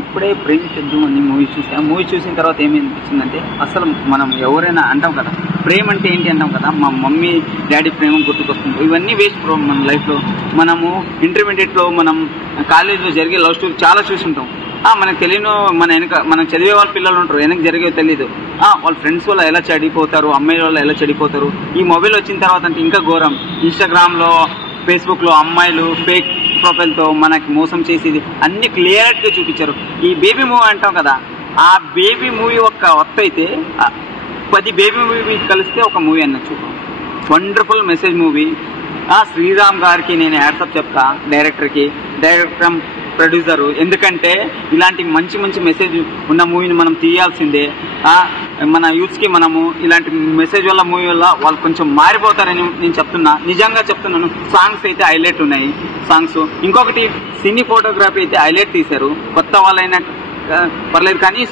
ఇప్పుడే ప్రేమించొద్దు అని మూవీ చూసి ఆ మూవీ చూసిన తర్వాత ఏమనిపించిందంటే అసలు మనం ఎవరైనా అంటాం కదా ప్రేమ అంటే ఏంటి అంటాం కదా, మా మమ్మీ డాడీ ప్రేమ గుర్తుకొస్తుంది. ఇవన్నీ వేస్ట్ బ్రో. మన లైఫ్లో మనము ఇంటర్మీడియట్లో మనం కాలేజీలో జరిగే లవ్ స్టోరీ చాలా చూసుంటాం. మనకు తెలియను, మనం చదివే వాళ్ళ పిల్లలు ఉంటారు, వెనక్కి జరిగేవి తెలియదు. వాళ్ళ ఫ్రెండ్స్ వల్ల ఎలా చెడిపోతారు, అమ్మాయిల వల్ల ఎలా చెడిపోతారు. ఈ మొబైల్ వచ్చిన తర్వాత అంటే ఇంకా ఘోరం. ఇన్స్టాగ్రామ్లో, ఫేస్బుక్లో అమ్మాయిలు ఫేక్ ప్రొఫైల్తో మనకి మోసం చేసేది అన్ని క్లియర్గా చూపించారు. ఈ బేబీ మూవీ అంటాం కదా, ఆ బేబీ మూవీ ఒక్క అయితే 10 బేబీ మూవీ కలిస్తే ఒక మూవీ అన్నచ్చు. Wonderful message movie. శ్రీరామ్ గారికి నేను హ్యాట్సప్ చెప్తా, డైరెక్టర్ ప్రొడ్యూసరు. ఎందుకంటే ఇలాంటి మంచి మంచి మెసేజ్ ఉన్న మూవీని మనం తీయాల్సిందే. మన యూత్స్కి మనము ఇలాంటి మెసేజ్ వల్ల మూవీ వల్ల వాళ్ళు కొంచెం మారిపోతారని నేను చెప్తున్నా, నిజంగా చెప్తున్నాను. సాంగ్స్ అయితే హైలైట్ ఉన్నాయి. సాంగ్స్ ఇంకొకటి సినీ ఫోటోగ్రఫీ అయితే హైలైట్ తీశారు. కొత్త వాళ్ళైనా పర్లేదు కానీ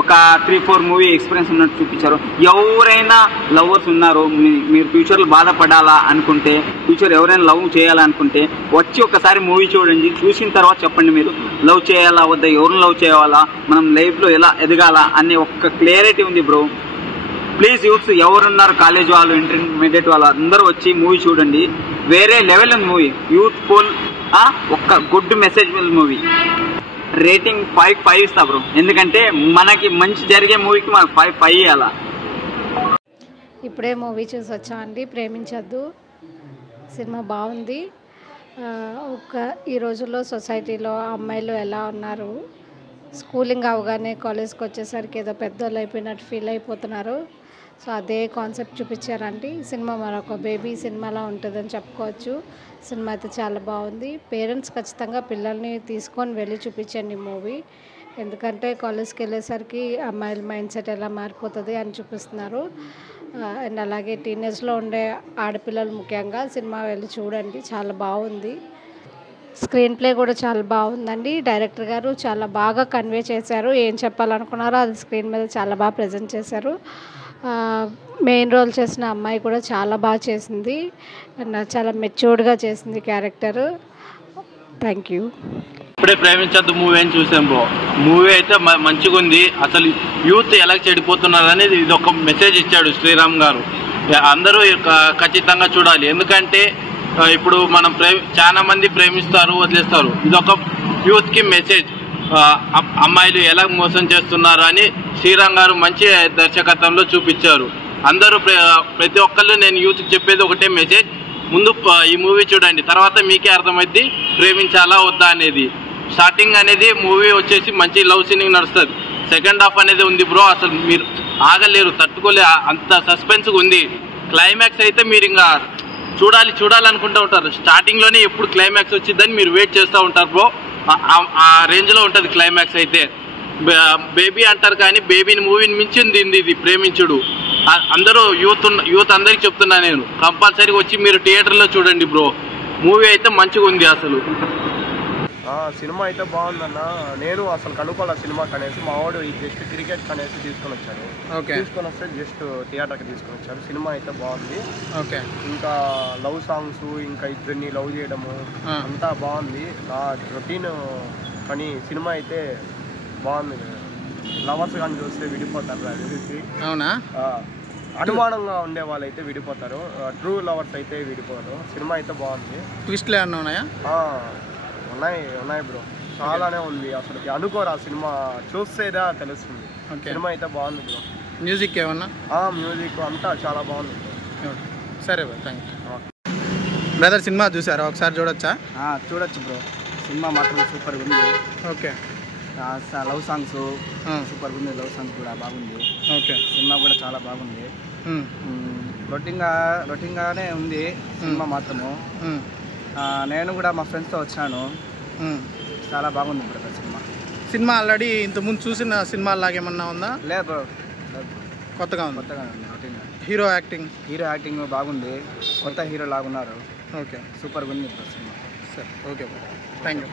ఒక 3-4 మూవీ ఎక్స్పీరియన్స్ ఉన్నట్టు చూపించారు. ఎవరైనా లవర్స్ ఉన్నారు, మీరు ఫ్యూచర్లో బాధపడాలా అనుకుంటే, ఫ్యూచర్ ఎవరైనా లవ్ చేయాలనుకుంటే వచ్చి ఒకసారి మూవీ చూడండి. చూసిన తర్వాత చెప్పండి మీరు లవ్ చేయాలా వద్దా, ఎవరిని లవ్ చేయాలా, మనం లైఫ్లో ఎలా ఎదగాల అనే ఒక క్లియరిటీ ఉంది బ్రో. ప్లీజ్ యూత్స్ ఎవరున్నారు, కాలేజ్ వాళ్ళు, ఇంటర్మీడియట్ వాళ్ళు అందరూ వచ్చి మూవీ చూడండి. వేరే లెవెల్ మూవీ, యూత్ఫుల్, ఒక గుడ్ మెసేజ్ఫుల్ మూవీ. రేటింగ్ 5 ఇస్తా బ్రో. ఎందుకంటే మనకి మంచి జరిగే మూవీకి మనకు 5 ఇవ్వాలా. ఇప్పుడే మూవీ చూసి వచ్చామండి, ప్రేమించొద్దు. సినిమా బాగుంది. ఈ రోజుల్లో సొసైటీలో అమ్మాయిలు ఎలా ఉన్నారు, స్కూలింగ్ అవగానే కాలేజ్కి వచ్చేసరికి ఏదో పెద్దోళ్ళు అయిపోయినట్టు ఫీల్ అయిపోతున్నారు. సో అదే కాన్సెప్ట్ చూపించారండి. సినిమా మరొక బేబీ సినిమాలా ఉంటుందని చెప్పుకోవచ్చు. సినిమా అయితే చాలా బాగుంది. పేరెంట్స్ ఖచ్చితంగా పిల్లల్ని తీసుకొని వెళ్ళి చూపించండి మూవీ. ఎందుకంటే కాలేజ్కి వెళ్ళేసరికి అమ్మాయిల మైండ్ సెట్ ఎలా మారిపోతుంది అని చూపిస్తున్నారు. అండ్ అలాగే టీనేజ్లో ఉండే ఆడపిల్లలు ముఖ్యంగా సినిమా వెళ్ళి చూడండి, చాలా బాగుంది. స్క్రీన్ ప్లే కూడా చాలా బాగుందండి. డైరెక్టర్ గారు చాలా బాగా కన్వే చేశారు. ఏం చెప్పాలనుకున్నారో అది స్క్రీన్ మీద చాలా బాగా ప్రజెంట్ చేశారు. మెయిన్ రోల్ చేసిన అమ్మాయి కూడా చాలా బాగా చేసింది. చాలా మెచ్యూర్డ్గా చేసింది క్యారెక్టర్. Thank you. ఇప్పుడే ప్రేమించద్దు మూవీ అని చూసాం బ్రో. మూవీ అయితే మంచిగా ఉంది. అసలు యూత్ ఎలా చెడిపోతున్నారు అనేది ఇది ఒక మెసేజ్ ఇచ్చాడు శ్రీరామ్ గారు. అందరూ ఖచ్చితంగా చూడాలి. ఎందుకంటే ఇప్పుడు మనం చాలా మంది ప్రేమిస్తారు, వదిలేస్తారు. ఇదొక యూత్కి మెసేజ్. అమ్మాయిలు ఎలా మోసం చేస్తున్నారు అని శ్రీరామ్ గారు మంచి దర్శకత్వంలో చూపించారు. అందరూ ప్రతి ఒక్కళ్ళు నేను యూత్కి చెప్పేది ఒకటే మెసేజ్, ముందు ఈ మూవీ చూడండి, తర్వాత మీకే అర్థమైంది ప్రేమించాలా వద్దా అనేది. స్టార్టింగ్ అనేది మూవీ వచ్చేసి మంచి లవ్ సీనింగ్ నడుస్తుంది. సెకండ్ హాఫ్ అనేది ఉంది బ్రో, అసలు మీరు ఆగలేరు, తట్టుకోలే, అంత సస్పెన్స్గా ఉంది. క్లైమాక్స్ అయితే మీరు ఇంకా చూడాలనుకుంటూ ఉంటారు. స్టార్టింగ్లోనే ఎప్పుడు క్లైమాక్స్ వచ్చిందని మీరు వెయిట్ చేస్తూ ఉంటారు బ్రో. ఆ రేంజ్లో ఉంటుంది క్లైమాక్స్ అయితే. బేబీ అంటారు కానీ బేబీని మూవీని మించింది ఇది ప్రేమించుడు. అందరూ యూత్ అందరికి చెప్తున్నా నేను, కంపల్సరీగా వచ్చి మీరు థియేటర్లో చూడండి బ్రో. మూవీ అయితే మంచిగా ఉంది. అసలు సినిమా అయితే బాగుందన్న. నేను అసలు కనుక్కోలే సినిమాకి అనేసి, మా వాడు జస్ట్ క్రికెట్ అనేసి తీసుకొని వచ్చాడు. తీసుకొని వస్తే జస్ట్ థియేటర్కి తీసుకొని వచ్చాడు. సినిమా అయితే బాగుంది. ఓకే, ఇంకా లవ్ సాంగ్స్, ఇంకా ఇద్దరిని లవ్ చేయడము అంతా బాగుంది. నా రొటీన్ కానీ సినిమా అయితే బాగుంది. లవర్స్ కానీ చూస్తే విడిపోతారు అది. అవునా? అనుమానంగా ఉండే వాళ్ళు అయితే విడిపోతారు, ట్రూ లవర్స్ అయితే విడిపోతారు. సినిమా అయితే బాగుంది. ట్విస్ట్లు ఏమన్నా ఉన్నాయా? ఉన్నాయి బ్రో, చాలానే ఉంది. అసలు అనుకోరా, సినిమా చూస్తేదా తెలుస్తుంది. సినిమా అయితే బాగుంది బ్రో. మ్యూజిక్ ఏమన్నా? మ్యూజిక్ అంతా చాలా బాగుంది. సరే bro, thank you. Brother cinema చూసారా? ఒకసారి చూడొచ్చా? చూడొచ్చు బ్రో. సినిమా మాత్రం సూపర్గా ఉంది. ఓకే, లవ్ సాంగ్స్ సూపర్గా ఉంది. లవ్ సాంగ్స్ కూడా బాగుంది. ఓకే, సినిమా కూడా చాలా బాగుంది. రొటీన్గానే ఉంది సినిమా మాత్రము. నేను కూడా మా ఫ్రెండ్స్తో వచ్చాను. చాలా బాగుంది బ్రదర్ సినిమా. ఆల్రెడీ ఇంతకుముందు చూసిన సినిమా లాగేమన్నా ఉందా? లేదు బ్రో, కొత్తగా ఉంది. రొటీన్. హీరో యాక్టింగ్ బాగుంది. కొత్త హీరో లాగున్నారు. ఓకే, సూపర్గా ఉంది బ్రో సినిమా. సరే, ఓకే బ్రో, థ్యాంక్ యూ.